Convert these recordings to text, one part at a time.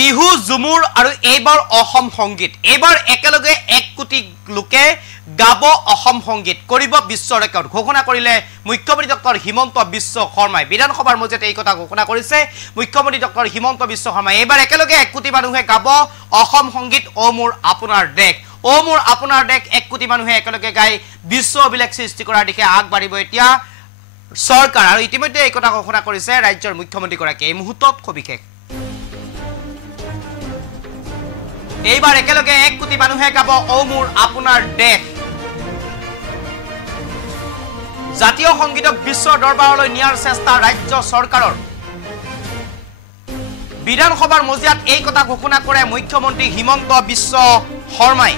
বিহু জুমুৰ আৰু এইবাৰ অসম সংগীত এইবাৰ একেলগে 1 কোটি লোকে গাব অসম সংগীত কৰিব বিশ্ব ৰেকৰ্ড ঘোষণা কৰিলে মুখ্যমন্ত্ৰী ডক্টৰ হিমন্ত বিশ্ব শৰ্মাই বিধানসভাৰ মজিয়াত এই কথা ঘোষণা কৰিছে মুখ্যমন্ত্ৰী ডক্টৰ হিমন্ত বিশ্ব শৰ্মাই এইবাৰ একেলগে 1 কোটি মানুহে গাব অসম সংগীত ও মোৰ আপোনাৰ দেশ ও মোৰ আপোনাৰ দেশ 1 কোটি মানুহে একেলগে গাই বিশ্ব অভিলেখ সৃষ্টি কৰাৰ দিশে আগবাঢ়িব এতিয়া সৰকাৰ আৰু ইতিমধ্যে এই কথা ঘোষণা কৰিছে ৰাজ্যৰ মুখ্যমন্ত্ৰী গৰাকী এই মুহূৰ্তত সবিশেষ এইবাৰ একেলগে 1 কোটি মানুহে গাব ও মোৰ আপোনাৰ দেশ জাতীয় সংগীতক বিশ্ব দৰবাৰলৈ নিয়াৰ চেষ্টা ৰাজ্য চৰকাৰৰ বিধানসভাৰ মজিয়াত এই কথা ঘোষণা কৰে মুখ্যমন্ত্ৰী হিমন্ত বিশ্ব শৰ্মাই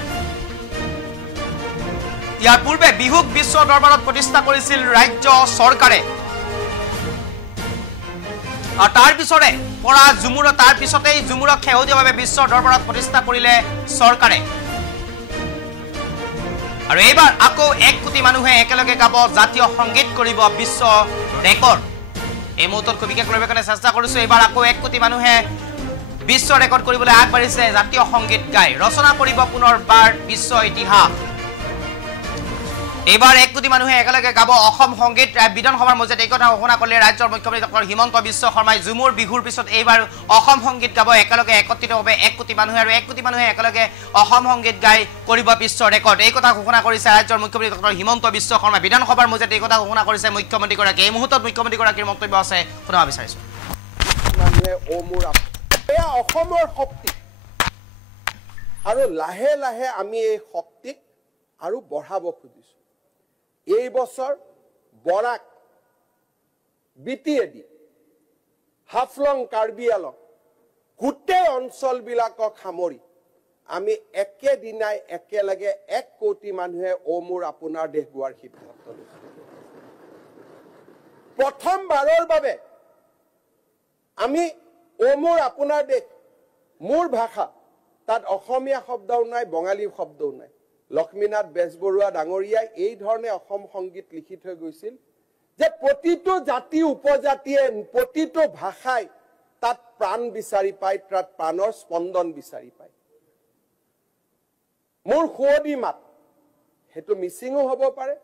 ইয়াৰ পূৰ্বে বিহুক বিশ্ব দৰবাৰত প্ৰতিষ্ঠা কৰিছিল ৰাজ্য চৰকাৰে আৰু তাৰ পিছৰে পৰা জুমুৰ তাৰ পিছতেই জুমুৰক খেহদীয়ভাৱে বিশ্ব দৰবাৰত প্ৰতিষ্ঠা কৰিলে চৰকাৰে আৰু এইবাৰ আকৌ 1 কোটি মানুহে একেলগে গাব জাতীয় সংগীত কৰিব বিশ্ব ৰেকৰ্ড এই মুহূৰ্তত বিশেষ কৰিব কাৰণে চেষ্টা কৰিছো এইবাৰ আকৌ 1 কোটি মানুহে বিশ্ব ৰেকৰ্ড কৰিবলৈ আগবাঢ়িছে জাতীয় সংগীত গাই ৰচনা কৰিব পুনৰবাৰ বিশ্ব ইতিহাস এইবাৰ 1 কোটি মানুহে একেলগে গাব অসম সংগীত বিধানসভাৰ মজিয়াত এই কথা ঘোষণা কৰিলে ৰাজ্যৰ মুখ্যমন্ত্ৰী ডক্টৰ হিমন্ত বিশ্ব শৰ্মাই জুমুৰ বিহুৰ পিছত এইবাৰ অসম সংগীত গাব একেলগে একত্ৰিতভাৱে 1 কোটি মানুহে আৰু 1 কোটি মানুহে একেলগে অসম সংগীত গাই কৰিব বিশ্ব ৰেকৰ্ড এই কথা ঘোষণা কৰিছে ৰাজ্যৰ মুখ্যমন্ত্ৰী ডক্টৰ হিমন্ত বিশ্ব শৰ্মা বিধানসভাৰ মজিয়াত এই কথা ঘোষণা কৰিছে মুখ্যমন্ত্ৰী গৰাকী এই মুহূৰ্তত মুখ্যমন্ত্ৰী গৰাকীৰ মন্তব্য আছে শুনাব বিচাৰিছো মানুহে ও মোৰ এয়া অসমৰ শক্তি আৰু লাহে লাহে আমি এই শক্তিক আৰু বঢ়াব খুজিছো এই বছৰ বৰাক বিটিএডি হাফলং কাৰ্বি আলং গোটেই অঞ্চলবিলাকক সামৰি আমি একেদিনাই একেলগে 1 কোটি মানুহে ও মোৰ আপোনাৰ দেশ গোৱাৰ সিদ্ধান্ত লৈছো প্ৰথমবাৰৰ বাবে আমি ও মোৰ আপোনাৰ দেশ মোৰ ভাষা তাত অসমীয়া শব্দও নাই বঙালী শব্দও নাই লক্ষ্মীনাথ বেজবৰুৱা ডাঙৰীয়াই এই ধৰণে অসম সংগীত লিখি থৈ গৈছিল যে প্ৰতিটো জাতি উপজাতিয়ে প্ৰতিটো ভাষাই তাত প্ৰাণ বিচাৰি পায় তাত প্ৰাণৰ স্পন্দন বিচাৰি পায় মোৰ খুৱদি মাত হেতু মিচিঙো হ'ব পাৰে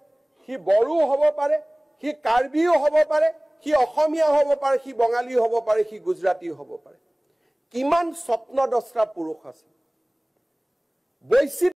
সি বড়ো হ'ব পাৰে সি কাৰ্বিও হ'ব পাৰে সি অসমীয়া হ'ব পাৰে সি বঙালী হ'ব পাৰে সি গুজৰাটী হ'ব পাৰে কিমান স্বপ্নদ্ৰষ্টা পুৰুষ আছে বৈচিত্ৰ